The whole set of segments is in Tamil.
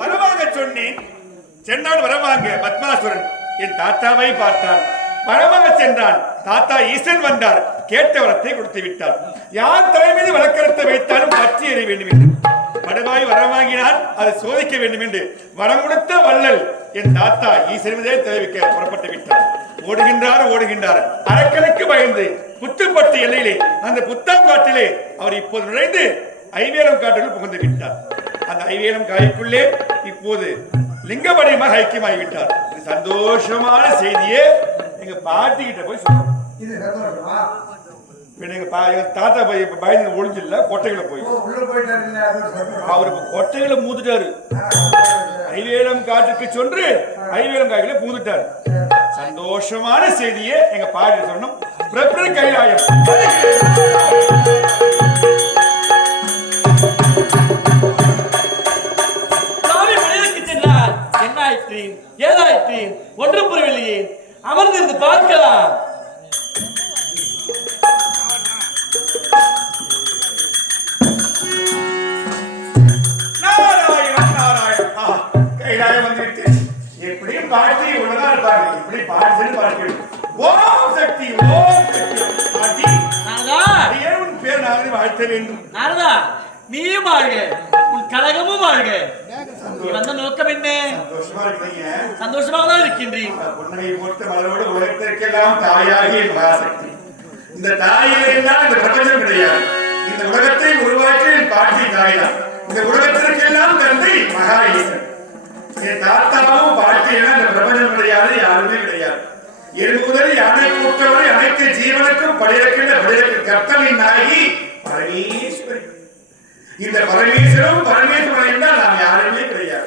வரவாங்க சொன்னேன், சென்றான். வரவாங்க பத்மாசுரன் என் தாத்தாவை பார்த்தான். வரவாக சென்றான். தாத்தா ஈசன் வந்தார். கேட்ட வரத்தை கொடுத்து விட்டார். யார் தலை மீது வழக்கரத்தை வைத்தாலும் பற்றி எறிய வேண்டும் என்று படுவாய் வரம் வாங்கினார். அதை சோதிக்க வேண்டும் என்று வரம் கொடுத்த வள்ளல் என் தாத்தா ஈசன் மீதே தெரிவிக்க புறப்பட்டு விட்டார். ஓடுகின்றார். அரக்கனுக்கு பயந்து புத்துப்பட்டு எல்லையிலே அந்த புத்தாங்காட்டிலே அவர் இப்போது நுழைந்து ஐவேலம் காட்டில் புகுந்து விட்டார். அந்த ஐவேலம் காய்க்குள்ளே இப்போது லிங்கபடியமாக ஐக்கியமாகிவிட்டார். சந்தோஷமான செய்தியே எங்க பாட்டி கிட்ட போய் சொல்றோம். தாத்தா போய் பயந்து ஒளிஞ்சில்ல கொட்டைகளை போய் அவருக்கு கொட்டைகளை மூந்துட்டாரு. ஐவேலம் காட்டுக்கு சென்று ஐவேலம் காய்களை பூந்துட்டாரு. சந்தோஷமான செய்தியை எங்க பாட்டி சொன்னோம். பிரபல கைலாயம் என்னாயிற்று ஏதாயிற்று ஒன்று புரியவில்லையே. அமர்ந்திருந்து பார்க்கலாம். கைலாயம் வந்துட்டு எப்படியும் பாட்டி உள்ளதா இருப்பாங்க. இப்படி பாட்டு பார்க்கணும். ஓம் சக்தி பாட்டி உன் பேர் நாளை வாழ்த்த வேண்டும். நாரதா நீயும் வாழ்க, உன் கழகமும் வாழ்க. வந்த நோக்கம் என்ன? சந்தோஷமா இருக்கீங்க? சந்தோஷமாக தான் இருக்கின்றேன். பொன்னை போட்டு மலரோடு உலகத்திற்கெல்லாம் தாயாகிய மகாசக்தி. இந்த தாயிலே தான் இந்த பிரபஞ்சம் கிடையாது. இந்த உலகத்தை உருவாக்கி என் பாட்டி தாய்தான். இந்த உலகத்திற்கெல்லாம் தந்தை மகா ஈசன். என் தாத்தாவும் பாட்டியெல்லாம் இந்த பிரபஞ்சம் கிடையாது, யாருமே கிடையாது. என் முதல் யானை கூட்டவரை அனைத்து ஜீவனுக்கும் படியிருக்கின்ற படியிற்கு கர்த்தனின் நாயகி பரமேஸ்வரி. இந்த பரமேஸ்வரம் பரமேஸ்வரன் என்றால் நாம் யாருமே கிடையாது.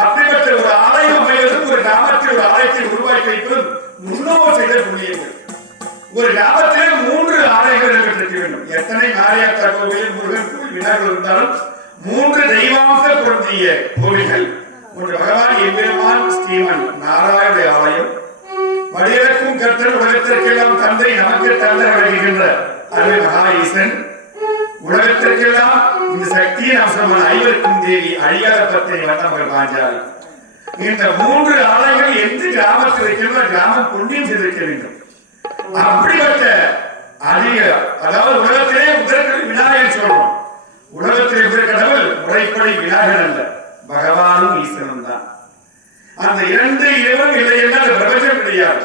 அப்படிப்பட்ட ஒரு ஆலயம் அமைவதும் ஒரு கிராமத்தில் ஒரு ஆலயத்தை உருவாக்கி வைப்பதும் முன்னோர் செய்த புண்ணியங்கள். ஒரு கிராமத்திலே 3 ஆலயங்கள் இருக்க வேண்டும். எத்தனை மாரியாத்தா கோவில், முருகன் கோவில், விநாயகர் இருந்தாலும் 3 தெய்வாம்ச பொருந்திய கோவில்கள். ஒன்று பகவான் எம்பெருமான் ஸ்ரீமன் நாராயண ஆலயம், வடிவக்கும் கர்த்தர் உலகத்திற்கெல்லாம் தந்தை நமக்கு தந்தை வழங்குகின்ற அருமை மகா ஈசன், உலகத்திற்கெல்லாம் இந்த சக்தியின் அவசரமான ஐவருக்கும் தேவி அழியாத பத்திரை வந்தவர்கள் பாஞ்சாலி. இந்த 3 ஆலயங்கள் எந்த கிராமத்தில் இருக்கின்ற கிராமம் புண்ணியம் செய்திருக்க வேண்டும். அப்படிப்பட்ட அதிக, அதாவது உலகத்திலே முதற்கடவுள் விநாயகர் சொல்றோம். உலகத்திலே முதற்கடவுள் முறைப்படி விநாயகர் அல்ல, பகவானும் ஈசனும் தான். அந்த 2 இறைவன் இல்லை என்றால் பிரபஞ்சம் கிடையாது.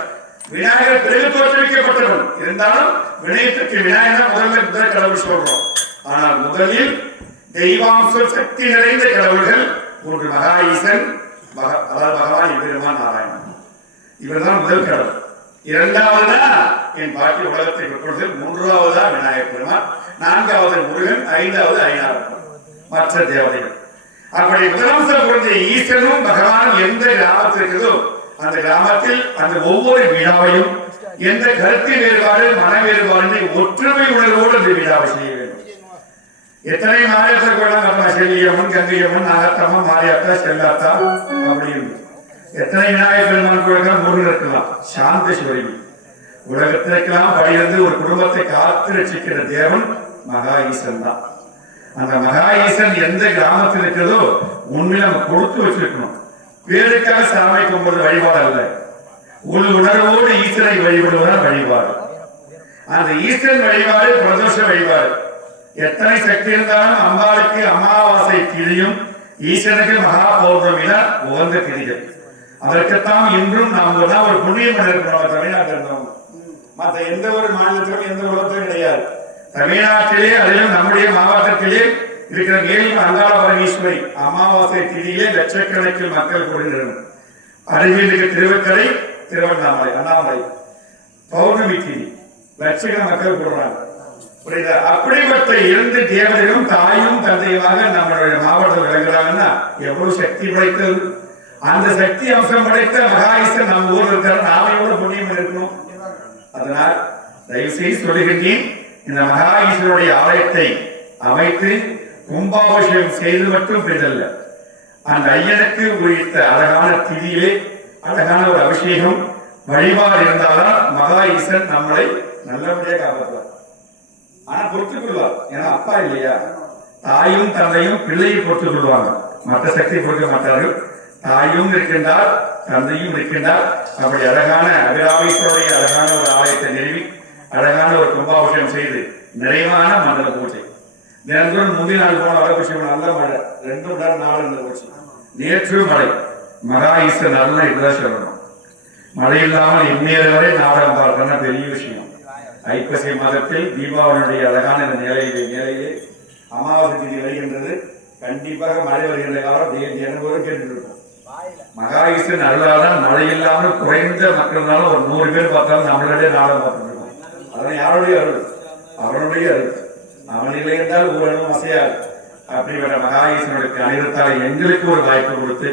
விநாயகர் பிறகு தோற்றுவிக்கப்பட்டவன் இருந்தாலும் வினயத்திற்கு விநாயகர் முதல் கடவுள் சொல்றோம். ஆனால் முதலில் தெய்வாம்ச சக்தி நிறைந்த கடவுள்கள் ஒன்று மகா ஈசன், அதாவது பகவான் எம்பெருமான் நாராயணன். இவர்தான் முதல் கடவுள். 2வதா என் பாட்டி உலகத்தை பெற்றது. 3வதா விநாயகர் பெருமான், 4வது முருகன், 5வது ஐநாதன், மற்ற தேவதைகள். அப்படி முதலம்ச பொருந்திய ஈசனும் பகவான் எந்த கிராமத்தில் இருக்கிறதோ அந்த கிராமத்தில் அந்த ஒவ்வொரு விழாவையும் எந்த கருத்து வேறுபாடு மன வேறுபாடு ஒற்றுமை உணர்வோடு அந்த விழாவை செய்ய வேண்டும். எத்தனை மாரியத்தா செல்லியம்மன், கங்கையம்மன், நாகத்தம்மன், மாரியாத்தா, செல்லாத்தா அப்படின்னு எத்தனை விநாயகர் பெருமான் கோயில்கள் முருகன் இருக்கலாம். சாந்த சிவரிவி உலகத்திற்கெல்லாம் படியிருந்து ஒரு குடும்பத்தை காத்து ரட்சிக்கிற தேவன் மகா ஈசன் தான். அந்த மகா ஈசன் எந்த கிராமத்தில் இருக்கிறதோ உண்மையில நம்ம கொடுத்து வச்சிருக்கணும். பேருக்காக சாமி கும்பிடுவது வழிபாடு அல்ல, உள் உணர்வோடு ஈசனை வழிபடுவதுதான் வழிபாடு. அந்த ஈசன் வழிபாடு பிரதோஷ வழிபாடு. எத்தனை சக்தி இருந்தாலும் அம்பாளுக்கு அமாவாசை திதியும் ஈசனுக்கு மகா பௌர்ணமி தான் உகந்த திதிகள். அதற்குத்தான் இன்றும் நாம் ஒரு புண்ணியம் இருக்கிறோம். தமிழ்நாட்டில் இருந்தவங்க மற்ற எந்த ஒரு மாநிலத்திலும் எந்த உலகத்திலும் கிடையாது. தமிழ்நாட்டிலே அதிலும் நம்முடைய மாவட்டத்திலே இருக்கிற மேலும் அங்காள பரமேஸ்வரி அமாவாசை திதியிலே லட்சக்கணக்கில் மக்கள் கூடுகிறோம். அருகில் இருக்கிற திருவக்கரை, திருவண்ணாமலை, அண்ணாமலை பௌர்ணமி திதி லட்சக்கண மக்கள் கூடுறாங்க. புரியுதா? அப்படிப்பட்ட 2 தேவதைகளும் தாயும் தந்தையுமாக நம்மளுடைய மாவட்டத்தில் விளங்குறாங்கன்னா எவ்வளவு சக்தி படைத்தது. அந்த சக்தி அம்சம் படைத்த மகா ஈசன் நம்ம ஊர்ல இருக்கிற நாம எவ்வளவு புண்ணியம் இருக்கணும். அதனால் தயவு செய்து சொல்லுகின்றேன், இந்த மகா ஈஸ்வருடைய ஆலயத்தை அமைத்து கும்பாபிஷேகம் செய்து மட்டும் பெரிதல்ல, அந்த ஐயனுக்கு உரித்த அழகான திதியிலே அழகான ஒரு அபிஷேகம் வழிபாடு இருந்தால்தான் மகா ஈசன் நம்மளை நல்லபடியாக காப்பாற்றுவார். ஆனா பொறுத்துக் கொள்வார். ஏன்னா அப்பா இல்லையா, தாயும் தந்தையும் பிள்ளையை பொறுத்து சொல்லுவாங்க, மற்ற சக்தி பொறுக்க மாட்டார்கள். தாயும் இருக்கின்றார், தந்தையும் இருக்கின்றார். அப்படி அழகான அபிராமேஸ்வருடைய அழகான ஒரு ஆலயத்தை நிறுவி அழகான ஒரு கும்பாபிஷேகம் செய்து நிறைவான மண்டல பூஜை. தினந்தோறும் முந்தைய நாள் போன வரபிஷேகம் நல்ல மழை, 2 மணி நேரம் 4 மணி போச்சு. நேற்று மழை, மகா ஈஸ்வரன் நல்லா இதுதான் சொல்லணும். மழை இல்லாமல் இந்நேரம் வரை நாடகம் பார்க்கணும் பெரிய விஷயம். ஐப்பசி மாதத்தில் தீபாவளியுடைய அழகான இந்த நிலையிலே அமாவாசை திதி வருகின்றது. கண்டிப்பாக மழை வருகின்ற காலம் தினந்தோறும் கேட்டு இருக்கும். மகா ஈஸ்வரன் அருளாதான் மழை இல்லாமல் குறைந்த மக்கள்னாலும் ஒரு 100 பேர் பார்த்தாலும் நம்மளுடைய நாடகம் பார்த்துட்டு இருக்கோம். அதனால் யாருடைய அருள்? அவனுடைய அருள். அவன் இல்லை என்றால் ஊரனும் அசையாது. அப்படிப்பட்ட மகா ஈஸ்வரனுக்கு அனிருத்தால் எங்களுக்கு ஒரு வாய்ப்பு கொடுத்து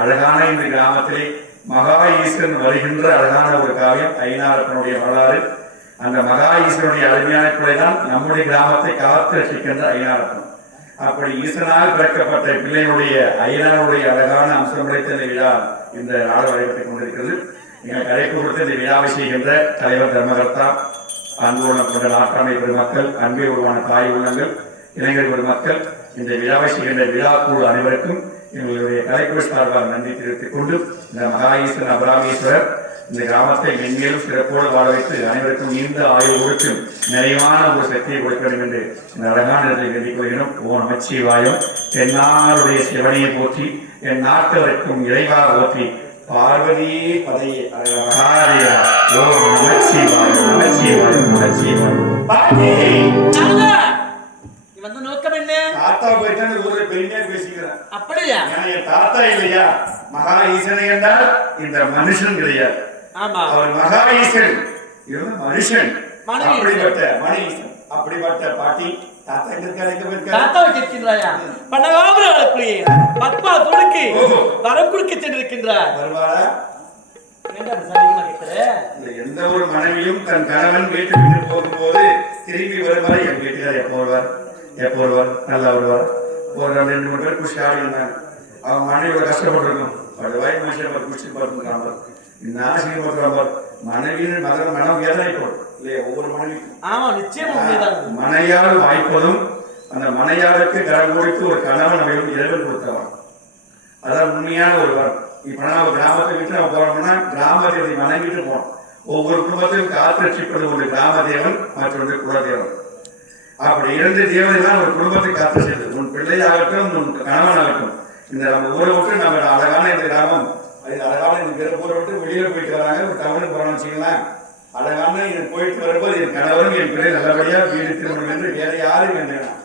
அழகான இந்த கிராமத்திலே மகா ஈஸ்வரன் வருகின்ற அழகான ஒரு காவியம் ஐநாரப்பனுடைய வரலாறு. அந்த மகா ஈஸ்வரனுடைய அருமையான பிள்ளைதான் நம்முடைய கிராமத்தை காத்து ரசிக்கின்ற ஐநாரப்பன். அப்படி ஈசனால் பிறக்கப்பட்ட பிள்ளையினுடைய ஐயனாருடைய அழகான அம்சம் படைத்த இந்த விழா இந்த நாடு வழிபட்டுக் கொண்டிருக்கிறது. எங்களுக்கு அழைப்பு கொடுத்து இந்த விழாவை செய்கின்ற தலைவர் தர்மகர்த்தா, அன்புடன் கொண்ட நாட்டாமை பெருமக்கள், அன்பே உருவான தாய் உள்ளங்கள், இளைஞர் பெருமக்கள், இந்த விழாவை செய்கின்ற விழா குழு அனைவருக்கும் எங்களுடைய கலைக்குழு சார்பாக நன்றி தெரிவித்துக் கொண்டு இந்த மகா ஈஸ்வரன் அபிராமேஸ்வரர் இந்த கிராமத்தை மென்மேலும் சிறப்போடு வாழ வைத்து அனைவருக்கும் நீண்ட ஆயுள் கொடுக்கும் நிறைவான ஒரு சக்தியை கொடுக்க வேண்டும் என்று இந்த அழகான இடத்தில் வேண்டிக் கொள்கிறோம். ஓம் நமச்சிவாயம். தென்னாருடைய சிவனையை போற்றி, என் நாட்டவருக்கும் இறைவா போற்றி, பார்வதி பதையே மகாதேவா. ஓம் நமச்சிவாயம், நமச்சிவாயம், நமச்சிவாயம். வந்து நோக்கம் என்ன? தாத்தா போயிட்டாங்க ஊர்ல பெருமையா பேசிக்கிறேன். அப்படியா? என் தாத்தா இல்லையா? மகா ஈசனை என்றால் இந்த மனுஷன் கிடையாது. ஆமா, அவர் மகா ஈசன், இவன் மனுஷன். அப்படிப்பட்ட மணி ஈசன், அப்படிப்பட்ட பாட்டி தாத்தா எங்க இருக்காரு? தாத்தாவை கேட்கின்றாயா? பன்னகாபுரக்குள்ளே பத்மா துடுக்கி வரம் கொடுக்க சென்றிருக்கின்றார். வருவாரா? எந்த ஒரு மனைவியும் தன் கணவன் வீட்டுக்கு விட்டு போகும்போது திரும்பி வருவார். என் வீட்டுக்கார் எப்போ வருவார், எப்போ வருவார், நல்லா வருவார். ஒரு 2 3 பேர் குஷி ஆடி இருந்தாங்க. அவன் மனைவியோட கஷ்டப்பட்டிருக்கும். வாய் மனுஷன் குச்சி பார்த்துக்கிறாங்க. இந்த ஆசிரியர் பார்க்கிறாங்க. மனைவியின் மனம் வேதனை போடும் இல்லையா? ஒவ்வொரு மனைவிக்கும் மனையால் வாய்ப்பதும் அந்த மனையாளுக்கு கரம் கொடுத்து ஒரு கணவன் அமையும் இறைவன் கொடுத்தவன். அதான் உண்மையான ஒரு வரம். இப்ப நம்ம கிராமத்தை விட்டு நம்ம போறோம்னா கிராம தேவதை வணங்கிட்டு போனோம். ஒவ்வொரு குடும்பத்தையும் காத்திரட்சிப்பது ஒரு கிராம தேவன், மற்றொன்று குலதேவன். அப்படி 2 தேவதை தான் ஒரு குடும்பத்தை காத்திரட்சிப்பது. உன் பிள்ளையாகட்டும், உன் கணவன் ஆகட்டும். இந்த நம்ம ஊரை விட்டு நம்ம அழகான இந்த கிராமம், அழகான இந்த ஊரை விட்டு வெளியில போயிட்டு வராங்க. ஒரு டவுனுக்கு போறோம்னு வச்சுக்கலாம். அழகான போயிட்டு வரும்போது என் கணவரும் என் பிள்ளை நல்லபடியா வீடு திருமணம் என்று வேற யாரும் வேண்டாம்.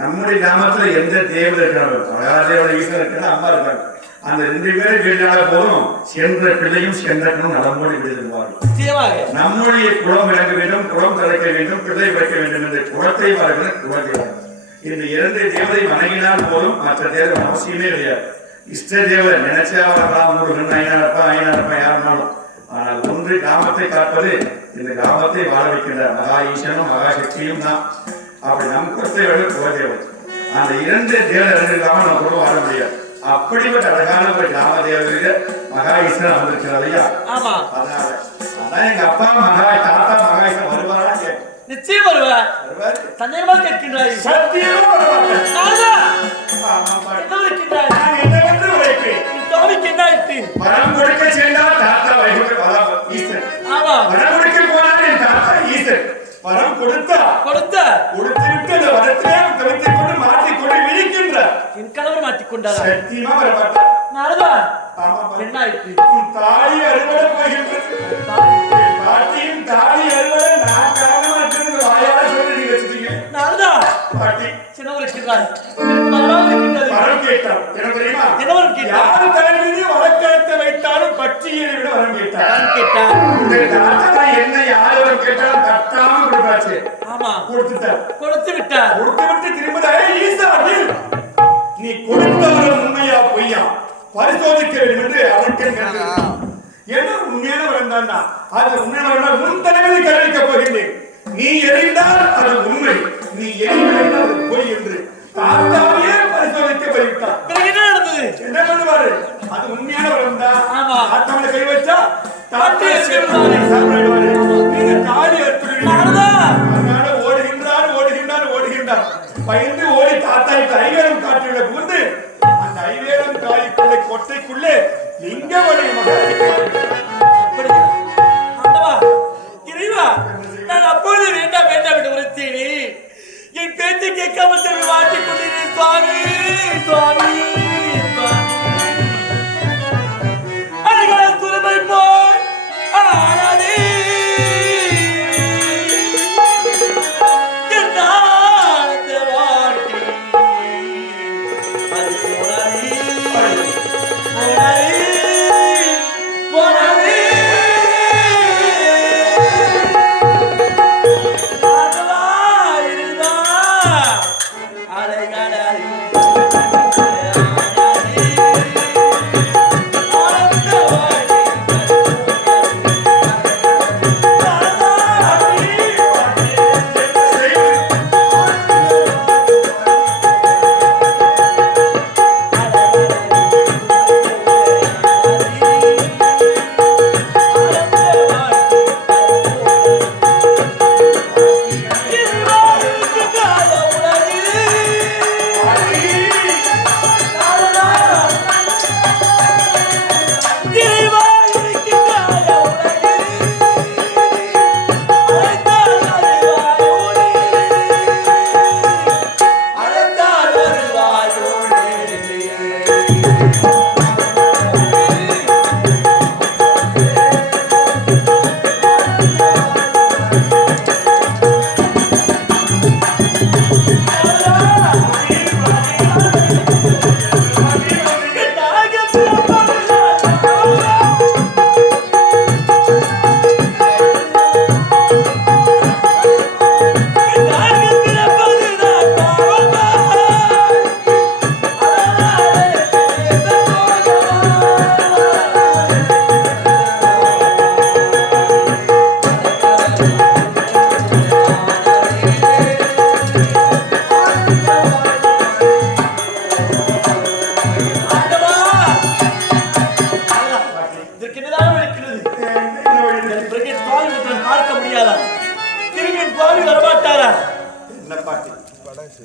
நம்முடைய கிராமத்துல எந்த தேவதை இருக்காங்க, அழகான தேவதை ஈஸ்வரர் இருக்காங்க, அம்மா இருக்காங்க. அந்த 2 பேரும் வீடான போதும் சென்ற பிள்ளையும் சென்றனும் நலமோடு விடுவார்கள். நம்முடைய குளம் விளங்க வேண்டும், குளம் திறக்க வேண்டும், பிள்ளை வைக்க வேண்டும் என்ற குளத்தை வளர்க்கிற குலதேவன். இந்த 2 தேவதை வணங்கினால் போதும், மற்ற தேவதை அவசியமே கிடையாது. இஷ்ட தேவதை நினைச்சா வரலாம், முருகன் ஐநாரப்பா யாருனாலும். ஆனால் ஒன்று கிராமத்தை காப்பது, இந்த கிராமத்தை வாழ வைக்கின்ற மகா ஈசனும் மகா சக்தியும் தான். அப்படி நம் குலத்தை விட குலதேவன். அந்த 2 தேவதை இல்லாமல் நம்ம கூட வாழ முடியாது. அப்படிப்பட்ட அழகான ஒரு கிராம தேவதையில மகா ஈஸ்வரன் வந்திருக்கிறார் இல்லையா? அதனால அதான் எங்க அப்பா தாத்தா மகா ஈஸ்வரன் வருவாரா? நிச்சயம் வருவார். சந்தேகமா கேட்கின்றாய்? சத்தியமா வருவார். வரம் கொடுக்க சென்றால் தாத்தா ஈஸ்வரன். வரம் கொடுக்க போனால் என் தாத்தா ஈஸ்வரன். வரம் கொடுத்து விட்டு அந்த வரத்திலே கவித்தை கொண்டு மாட்டிக்கொண்டு விழிக்கின்றார். என் கணவர் மாட்டிக்கொண்டார். சத்தியமா வரமாட்டார். என்ன ஆயிற்று? தாலி அறுவடை போகின்றது. பாட்டியும் தாலி அறுவடை நான் காரணமாற்று வாயால சொல்லி நீங்க வச்சுட்டீங்க. பாட்டி வரம் கேட்டார். என்ன தெரியுமா? யாரு தலைமையிலே வழக்கத்தை வைத்தாலும் பட்சியை விட வரம் கேட்டார். என்ன யார் வரம் கேட்டாலும் கட்டாம கொடுத்தாச்சு. கொடுத்து விட்டு திரும்ப நீ கொடுத்த வரம் உண்மையா பொய்யா பரிசோதிக்க வேண்டும் என்று அதற்கு என்ன உண்மையான வரம் தான். அது உண்மையான வரம் உன் தலைமையை கவனிக்க போகின்றேன். நீ எறிந்தால் அது உண்மை, நீ எறிந்தால் அது பொய் என்று தாத்தாவே பரிசோதிக்க போய்விட்டார். என்ன பண்ணுவாரு? அது உண்மையான வரம் தான். தாத்தாவில கை வச்சா தாத்தா நீங்க தாலி அறுத்துடுவீங்க. அதனால ஓடுகின்றார். பயந்து ஓடி தாத்தா இப்ப ஐவேலம் காட்டியுள்ள புகுந்து அந்த ஐவேலம் காய்க்குள்ளே கொட்டைக்குள்ளே லிங்க வடிவமாக நான் அப்பொழுது வேண்டாம் வேண்டாம் என்று உரைத்தேனே என் பேச்சை கேட்காமல் திரும்பி மாட்டிக் கொண்டேன் சுவாமி சுவாமி அழகான துறமை போல் ஆனாதே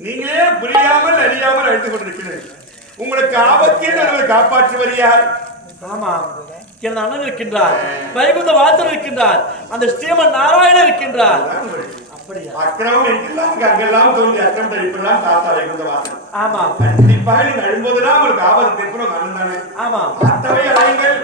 நீங்களே புரியாமல் அறியாமல் அழைத்துக் கொண்டிருக்கிறீர்கள். உங்களுக்கு ஆபத்தில் அவர்களை காப்பாற்றுவர் யார்? ஆமா, எனது அண்ணன் இருக்கின்றார், வைகுந்த வாசர் இருக்கின்றார், அந்த ஸ்ரீமன் நாராயணன் இருக்கின்றார். அப்படியா? அக்கிரமம் எங்கெல்லாம் அங்கெல்லாம் தோன்றி அக்கிரம் தரிப்பெல்லாம் தாத்தா வைகுந்த வாசன். ஆமா, கண்டிப்பாக நீங்க அழும்போதுதான் உங்களுக்கு ஆபத்து திருப்பணும் அண்ணன் தானே. ஆமா, தாத்தாவை அழையுங்கள்.